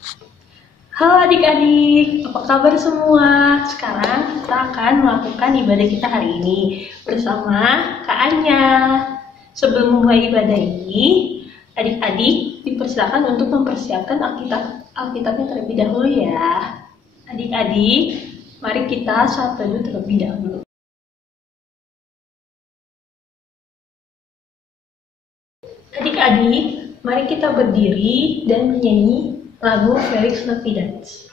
Halo adik-adik, apa kabar semua? Sekarang kita akan melakukan ibadah kita hari ini bersama Kak Anya. Sebelum memulai ibadah ini, adik-adik dipersilakan untuk mempersiapkan Alkitabnya terlebih dahulu ya. Adik-adik, mari kita saat teduh terlebih dahulu. Adik-adik, mari kita berdiri dan menyanyi lagu Felix Nurpidans.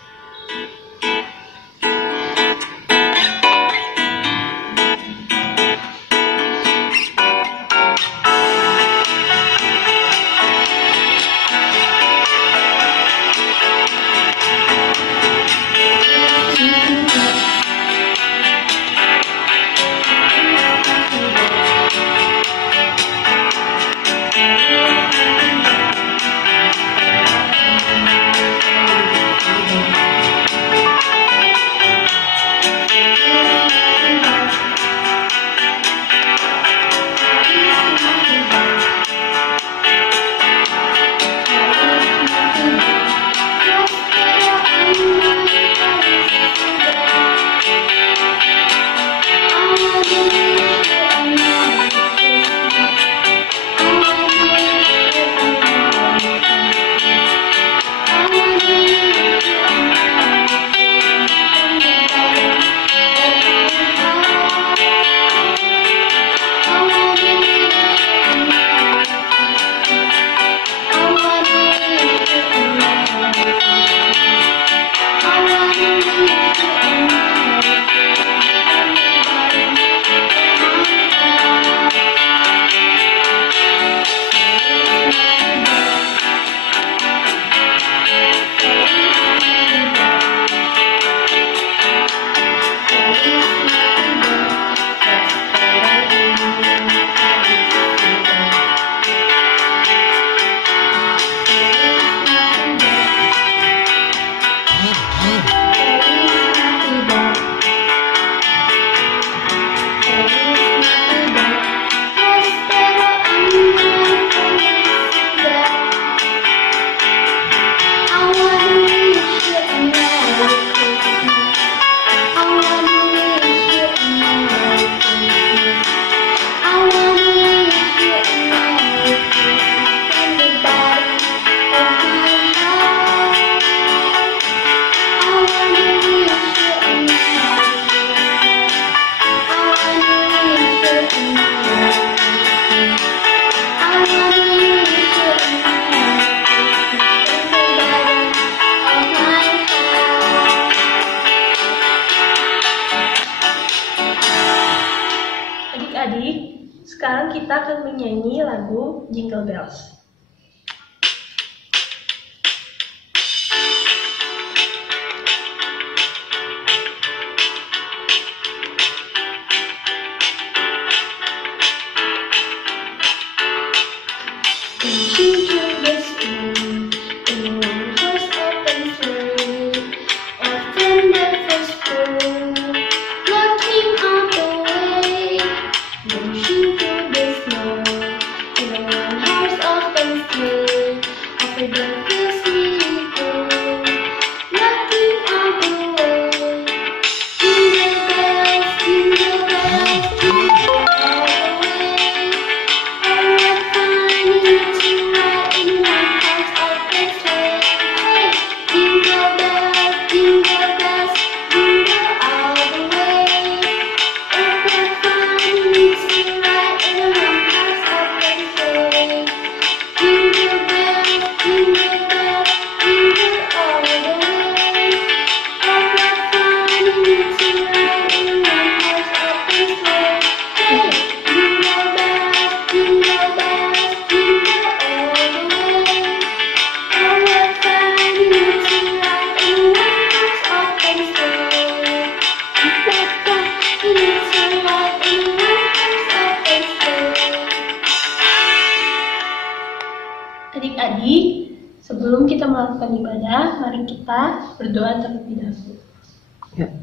Adik-adik, sekarang kita akan menyanyi lagu Jingle Bells. Adik-adik, sebelum kita melakukan ibadah, mari kita berdoa terlebih dahulu. Ya.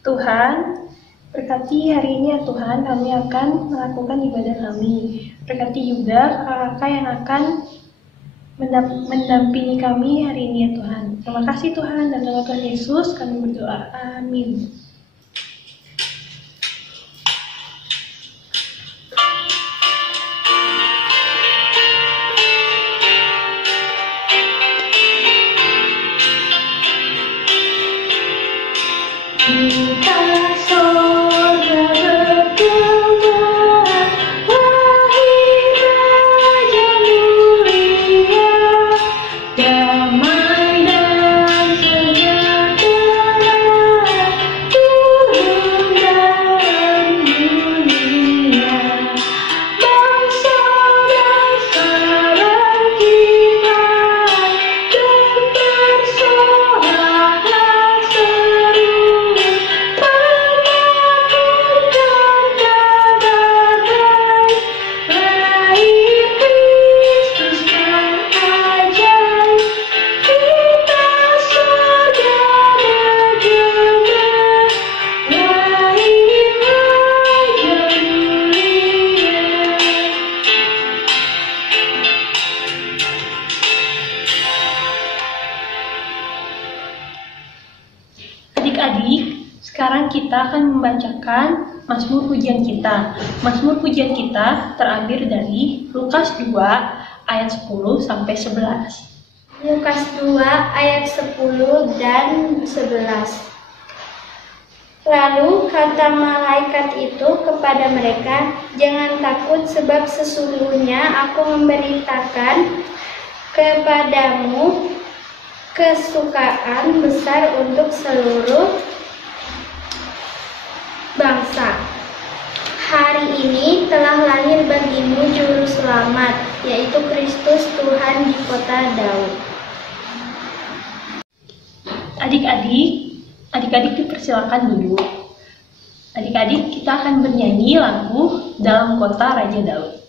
Tuhan, berkati hari ini ya Tuhan, kami akan melakukan ibadah kami. Berkati juga kakak yang akan mendampingi kami hari ini ya Tuhan. Terima kasih Tuhan, dan dalam Tuhan Yesus kami berdoa. Amin. Kita sorga bergema, lahir Raja mulia, damai dan sejahtera turun dalam dunia. Bangsa dan saudara kita bersoraklah seru, mengabarkan kabar baik, lahir Kristus yang ajaib. Kita sorga bergema, lahir Raja mulia. Adik-adik, sekarang kita akan membacakan Mazmur pujian kita. Mazmur pujian kita terambil dari Lukas 2 ayat 10 sampai 11. Lukas 2 ayat 10 dan 11. Lalu kata malaikat itu kepada mereka, "Jangan takut, sebab sesungguhnya aku memberitakan kepadamu kesukaan besar untuk seluruh bangsa. Hari ini telah lahir bagimu juru selamat, yaitu Kristus Tuhan di kota Daud." Adik-adik dipersilakan duduk. Adik-adik, kita akan bernyanyi lagu Dalam Kota Raja Daud.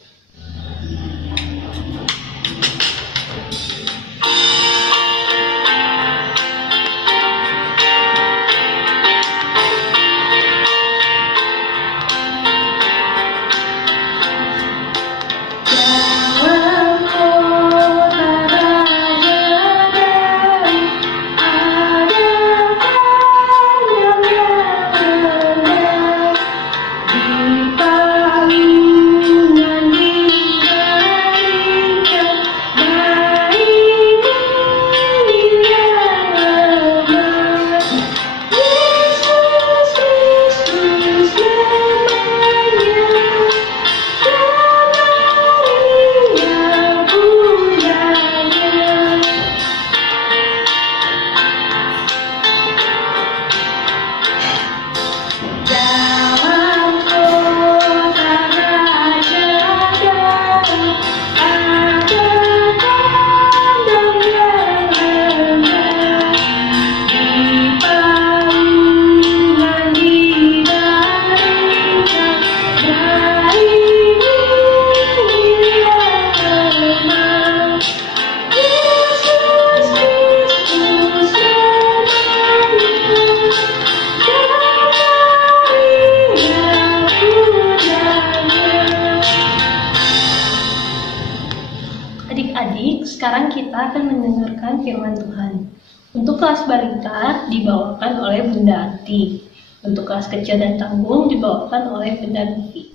Adik-adik, sekarang kita akan mendengarkan firman Tuhan. Untuk kelas balita dibawakan oleh Bunda Ati. Untuk kelas kecil dan tanggung dibawakan oleh Bunda Novi.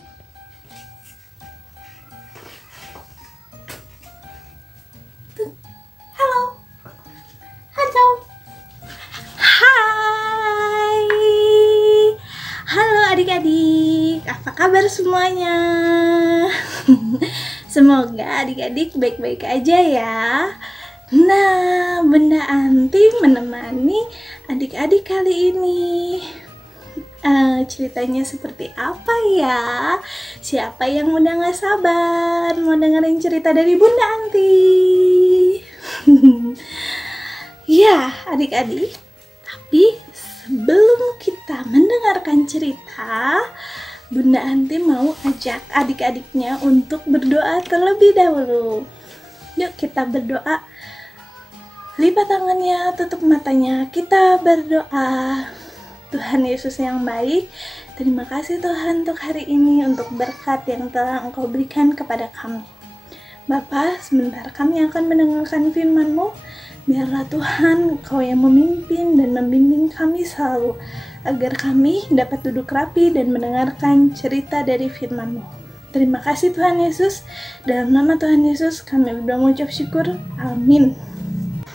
Halo. Halo. Hai. Halo adik-adik, apa kabar semuanya? Semoga adik-adik baik-baik aja ya. Nah, Bunda Anti menemani adik-adik kali ini. Ceritanya seperti apa ya? Siapa yang udah gak sabar mau dengerin cerita dari Bunda Anti? Ya, adik-adik. Tapi sebelum kita mendengarkan cerita, Bunda Anti mau ajak adik-adiknya untuk berdoa terlebih dahulu. Yuk kita berdoa. Lipat tangannya, tutup matanya, kita berdoa. Tuhan Yesus yang baik, terima kasih Tuhan untuk hari ini, untuk berkat yang telah Engkau berikan kepada kami. Bapa, sebentar kami akan mendengarkan firman-Mu. Biarlah Tuhan Engkau yang memimpin dan membimbing kami selalu, agar kami dapat duduk rapi dan mendengarkan cerita dari firman-Mu. Terima kasih Tuhan Yesus. Dalam nama Tuhan Yesus kami berdoa mengucap syukur. Amin.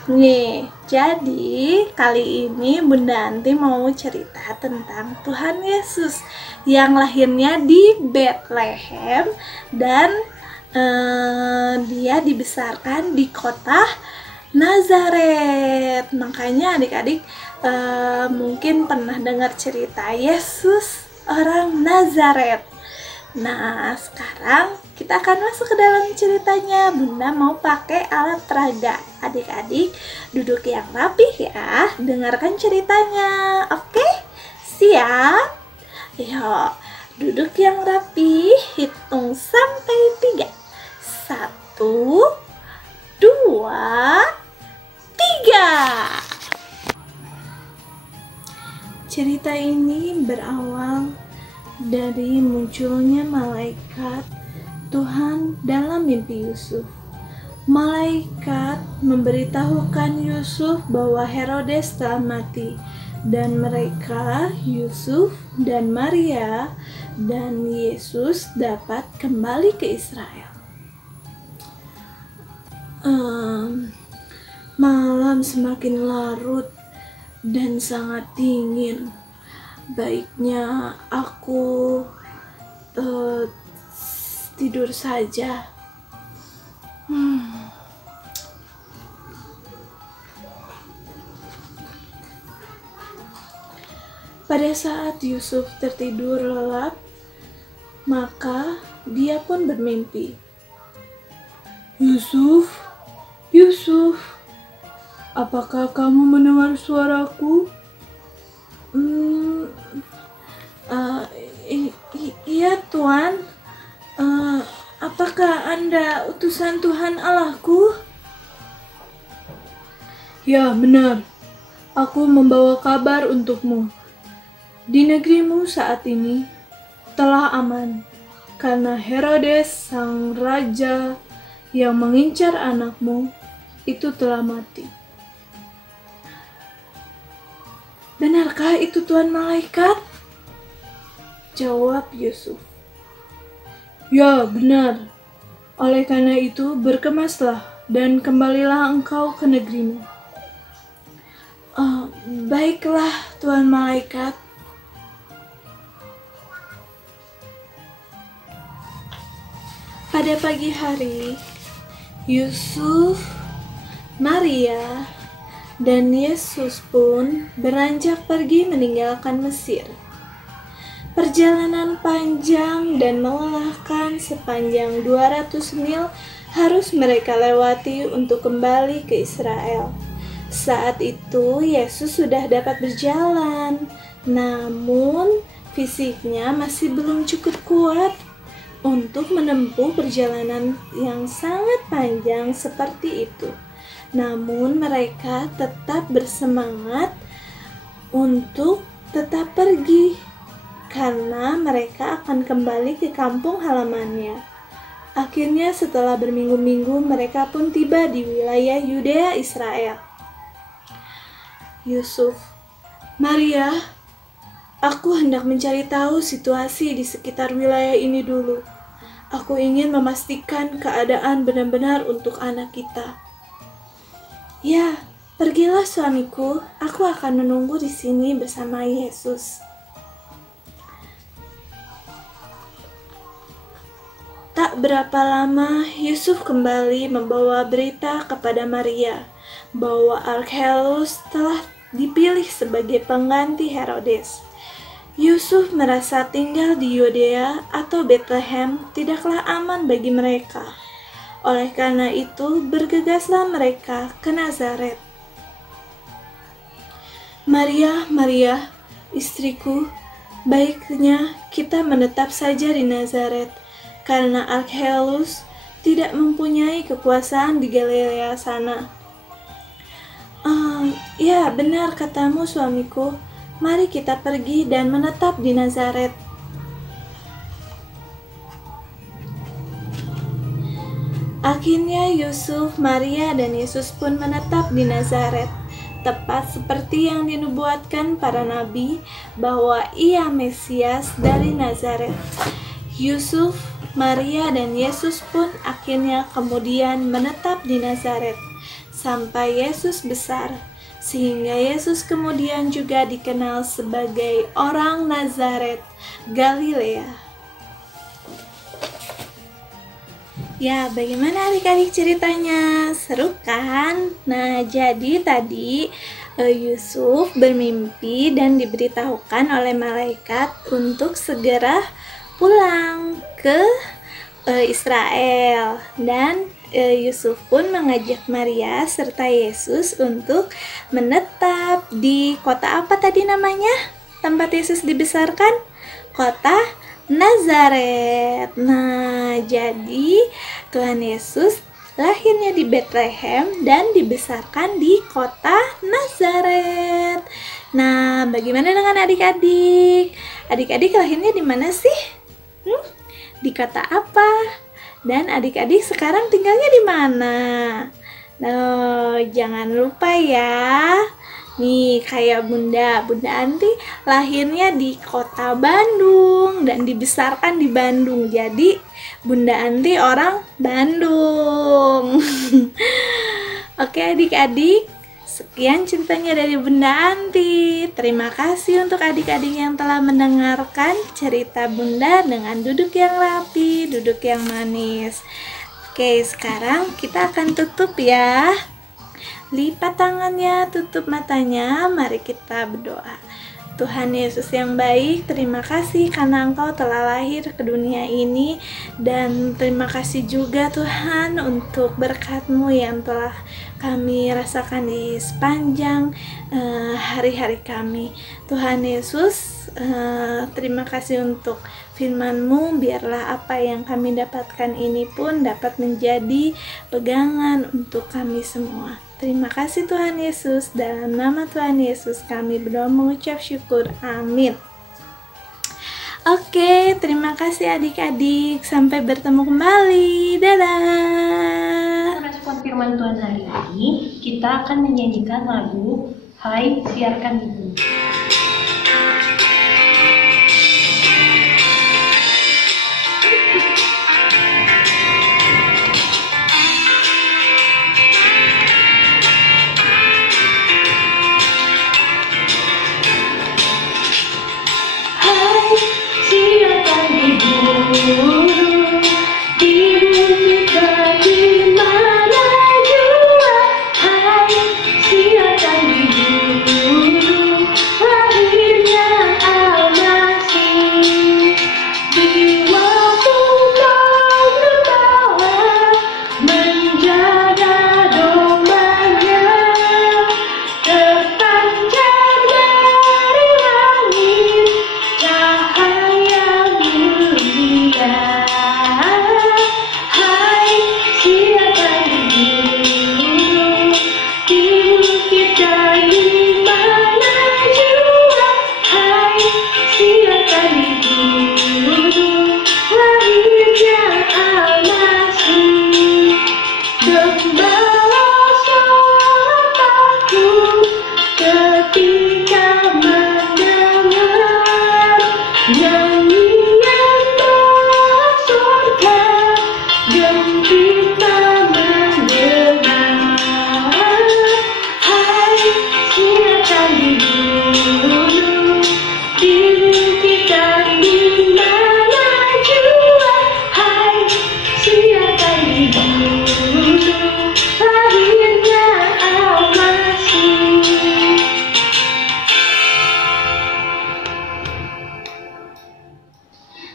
Nih, jadi kali ini Bunda Anti mau cerita tentang Tuhan Yesus yang lahirnya di Bethlehem dan dia dibesarkan di kota Nazaret. Makanya adik-adik mungkin pernah dengar cerita Yesus orang Nazaret. Nah, sekarang kita akan masuk ke dalam ceritanya. Bunda mau pakai alat peraga. Adik-adik duduk yang rapih ya, dengarkan ceritanya. Oke? Siap? Yuk, duduk yang rapi, hitung sampai 3. 1, 2, 3. Cerita ini berawal dari munculnya malaikat Tuhan dalam mimpi Yusuf. Malaikat memberitahukan Yusuf bahwa Herodes telah mati dan mereka, Yusuf dan Maria dan Yesus dapat kembali ke Israel. Malam semakin larut dan sangat dingin. Baiknya aku tidur saja. Pada saat Yusuf tertidur lelap, maka dia pun bermimpi. Yusuf, Yusuf, apakah kamu mendengar suaraku? Iya Tuan. Apakah Anda utusan Tuhan Allahku? Ya, benar. Aku membawa kabar untukmu. Di negerimu saat ini telah aman, karena Herodes sang raja yang mengincar anakmu itu telah mati. Benarkah itu Tuan Malaikat? Jawab Yusuf. Ya, benar. Oleh karena itu, berkemaslah dan kembalilah engkau ke negerimu. Baiklah, Tuan Malaikat. Pada pagi hari, Yusuf, Maria, dan Yesus pun beranjak pergi meninggalkan Mesir. Perjalanan panjang dan melelahkan sepanjang 200 mil harus mereka lewati untuk kembali ke Israel. Saat itu Yesus sudah dapat berjalan, namun fisiknya masih belum cukup kuat untuk menempuh perjalanan yang sangat panjang seperti itu. Namun mereka tetap bersemangat untuk tetap pergi, karena mereka akan kembali ke kampung halamannya. Akhirnya setelah berminggu-minggu mereka pun tiba di wilayah Yudea Israel. Yusuf, Maria, aku hendak mencari tahu situasi di sekitar wilayah ini dulu. Aku ingin memastikan keadaan benar-benar untuk anak kita. Ya, pergilah suamiku, aku akan menunggu di sini bersama Yesus. Tak berapa lama, Yusuf kembali membawa berita kepada Maria bahwa Archelaus telah dipilih sebagai pengganti Herodes. Yusuf merasa tinggal di Yudea atau Bethlehem tidaklah aman bagi mereka. Oleh karena itu, bergegaslah mereka ke Nazaret. Maria, Maria, istriku, baiknya kita menetap saja di Nazaret, karena Archelaus tidak mempunyai kekuasaan di Galilea sana. Ya, benar katamu suamiku. Mari kita pergi dan menetap di Nazaret. Akhirnya Yusuf, Maria, dan Yesus pun menetap di Nazaret, tepat seperti yang dinubuatkan para nabi bahwa ia Mesias dari Nazaret. Yusuf, Maria, dan Yesus pun akhirnya kemudian menetap di Nazaret sampai Yesus besar, sehingga Yesus kemudian juga dikenal sebagai orang Nazaret, Galilea. Ya, bagaimana adik-adik ceritanya? Seru kan? Nah, jadi tadi Yusuf bermimpi dan diberitahukan oleh malaikat untuk segera pulang ke Israel. Dan Yusuf pun mengajak Maria serta Yesus untuk menetap di kota apa tadi namanya? Tempat Yesus dibesarkan? Kota Nazaret. Nah, jadi Tuhan Yesus lahirnya di Bethlehem dan dibesarkan di kota Nazaret. Nah, bagaimana dengan adik-adik? Adik-adik lahirnya di mana sih? Di kota apa? Dan adik-adik sekarang tinggalnya di mana? Nah, jangan lupa ya. Nih, kayak Bunda Anti lahirnya di kota Bandung dan dibesarkan di Bandung. Jadi, Bunda Anti orang Bandung. Oke adik-adik, sekian ceritanya dari Bunda Anti. Terima kasih untuk adik-adik yang telah mendengarkan cerita Bunda dengan duduk yang rapi, duduk yang manis. Oke, sekarang kita akan tutup ya. Lipat tangannya, tutup matanya, mari kita berdoa. Tuhan Yesus yang baik, terima kasih karena Engkau telah lahir ke dunia ini. Dan terima kasih juga Tuhan untuk berkat-Mu yang telah kami rasakan di sepanjang hari-hari kami. Tuhan Yesus, terima kasih untuk firman-Mu, biarlah apa yang kami dapatkan ini pun dapat menjadi pegangan untuk kami semua. Terima kasih Tuhan Yesus, dalam nama Tuhan Yesus kami berdoa mengucap syukur, amin. Oke, terima kasih adik-adik, sampai bertemu kembali, dadah. Respon firman Tuhan hari ini, kita akan menyanyikan lagu Hai Siarkan Ibu.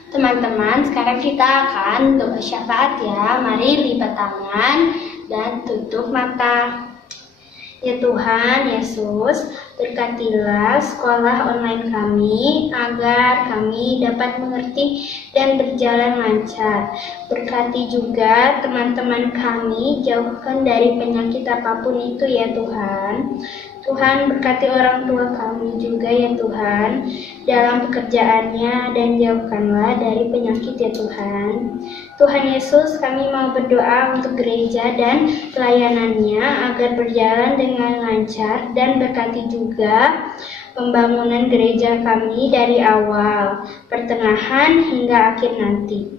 Teman-teman, sekarang kita akan doa syafaat ya. Mari lipat tangan dan tutup mata. Ya Tuhan Yesus, berkatilah sekolah online kami agar kami dapat mengerti dan berjalan lancar. Berkati juga teman-teman kami, jauhkan dari penyakit apapun itu ya Tuhan. Tuhan berkati orang tua kami juga ya Tuhan dalam pekerjaannya dan jauhkanlah dari penyakit ya Tuhan. Tuhan Yesus, kami mau berdoa untuk gereja dan pelayanannya agar berjalan dengan lancar dan berkati juga pembangunan gereja kami dari awal, pertengahan hingga akhir nanti.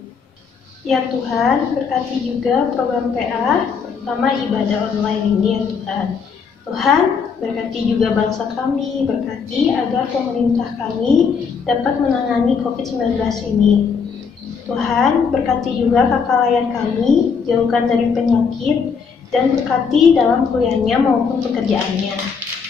Ya Tuhan, berkati juga program PA, terutama ibadah online ini ya Tuhan. Tuhan, berkati juga bangsa kami, berkati agar pemerintah kami dapat menangani COVID-19 ini. Tuhan, berkati juga kakak layan kami, jauhkan dari penyakit, dan berkati dalam kuliahnya maupun pekerjaannya.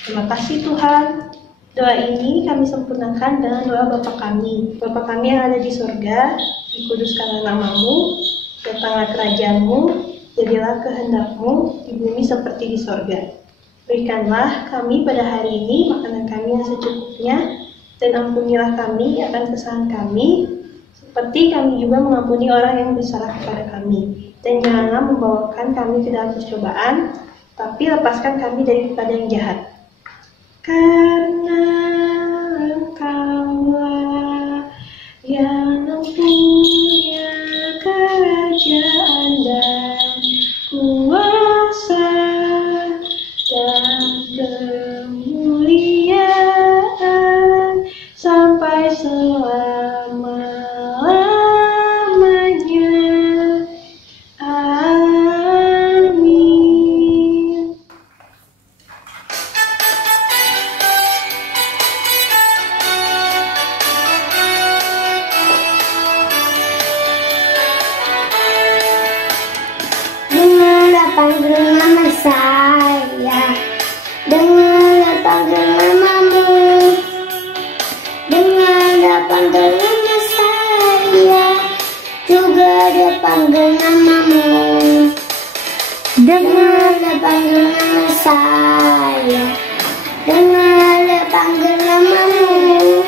Terima kasih Tuhan. Doa ini kami sempurnakan dengan doa Bapa kami. Bapa kami yang ada di surga, dikuduskanlah namamu, datanglah kerajaanmu, jadilah kehendakmu di bumi seperti di surga. Berikanlah kami pada hari ini makanan kami yang secukupnya, dan ampunilah kami akan kesalahan kami, seperti kami juga mengampuni orang yang bersalah kepada kami. Dan janganlah membawakan kami ke dalam percobaan, tapi lepaskan kami daripada yang jahat. Karena Engkaulah yang mempunyai kerajaan dan kuasa dan kemuliaan sampai selama-lamanya. Amin. Dengarlah panggil nama saya, dengarlah panggil namamu, dengarlah panggil nama saya, juga dia panggil namamu. Dengarlah panggil nama saya, dengarlah panggil namamu,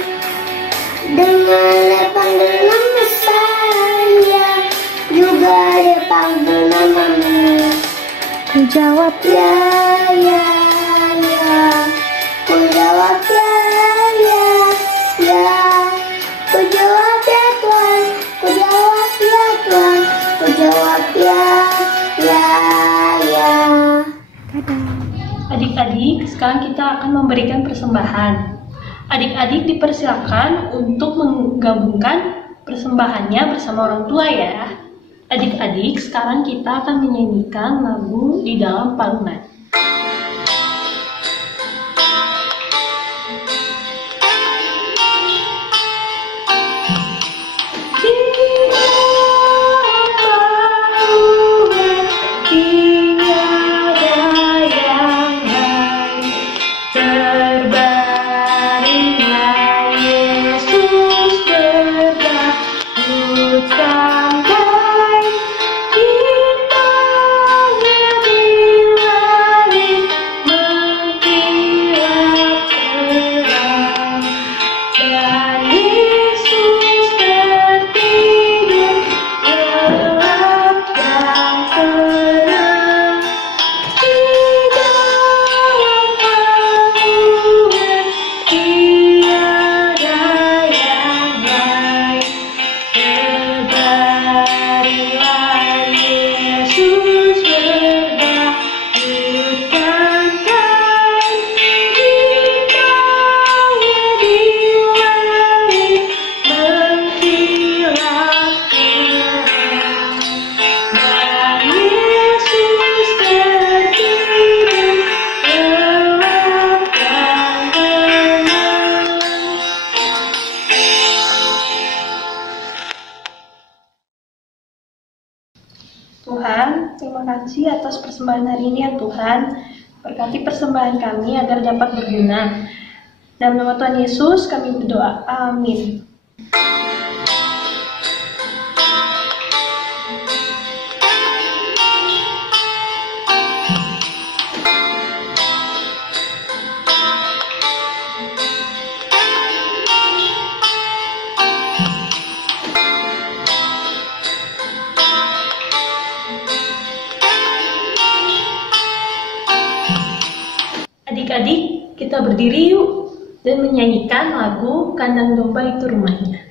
dengarlah panggil nama saya, juga dia panggil namamu. Ku jawab ya, ya, ya. Ku jawab ya, ya, ya. Ku jawab ya Tuhan, ku jawab ya Tuhan, ku jawab ya, ya, ya. Adik-adik, sekarang kita akan memberikan persembahan. Adik-adik dipersilakan untuk menggabungkan persembahannya bersama orang tua ya. Adik-adik, sekarang kita akan menyanyikan lagu Di Dalam Palungan. Tuhan, terima kasih atas persembahan hari ini ya Tuhan. Berkati persembahan kami agar dapat berguna. Dalam nama Tuhan Yesus kami berdoa. Amin. Adik-adik, berdiri yuk dan menyanyikan lagu Kandang Domba Itu Rumahnya.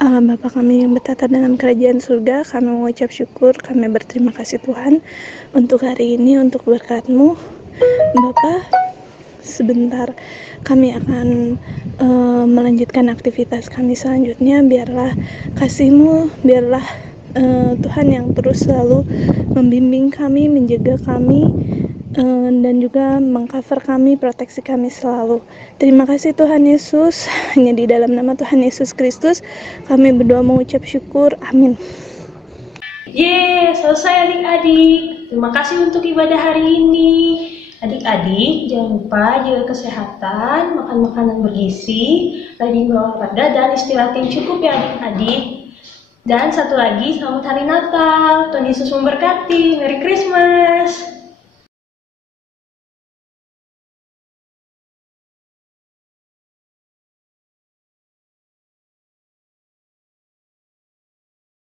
Allah Bapa kami yang bertata dalam kerajaan surga, kami mengucap syukur, kami berterima kasih Tuhan untuk hari ini, untuk berkat-Mu. Bapa, sebentar kami akan melanjutkan aktivitas kami selanjutnya. Biarlah kasih-Mu, biarlah Tuhan yang terus selalu membimbing kami, menjaga kami, dan juga mengcover kami, proteksi kami selalu. Terima kasih Tuhan Yesus. Hanya di dalam nama Tuhan Yesus Kristus kami berdoa mengucap syukur. Amin. Selesai adik-adik. Terima kasih untuk ibadah hari ini. Adik-adik jangan lupa jaga kesehatan, makan makanan bergizi, rajin berolahraga dan istirahat yang cukup ya adik-adik. Dan satu lagi, selamat hari Natal. Tuhan Yesus memberkati. Merry Christmas.